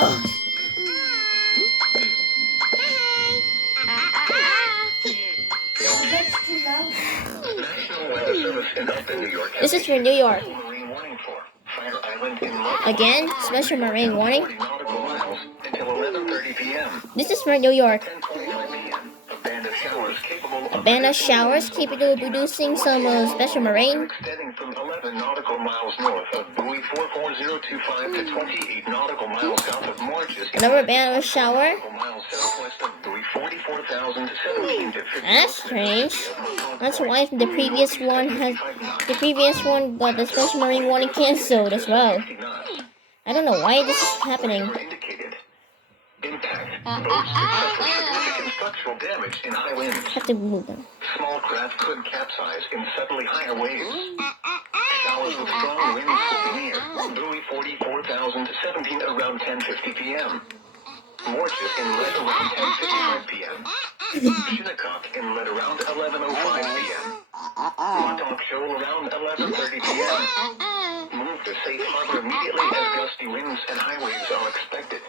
Ugh. This is for New York. Again, special marine warning. This is for New York. A band of showers capable of producing some special marine. Extending from 11 nautical miles north of buoy 44025 to 28 nautical miles south of Marches. Another band of shower. Miles southwest of buoy 44,000 to 17 to 50. That's strange. That's why the previous one got the special marine warning cancelled as well. I don't know why this is happening. Impact. Boats could suffer significant structural damage in high winds. Have to move them. Small craft could capsize in suddenly higher waves. Showers with strong winds will be near. Buoy 44,000 to 17 around 10:50 p.m. Morges inlet around 10:55 p.m. Shinnecock inlet around 11:05 p.m. Montauk Shoal around 11:30 p.m. Move to safe harbor immediately as gusty winds and high waves are expected.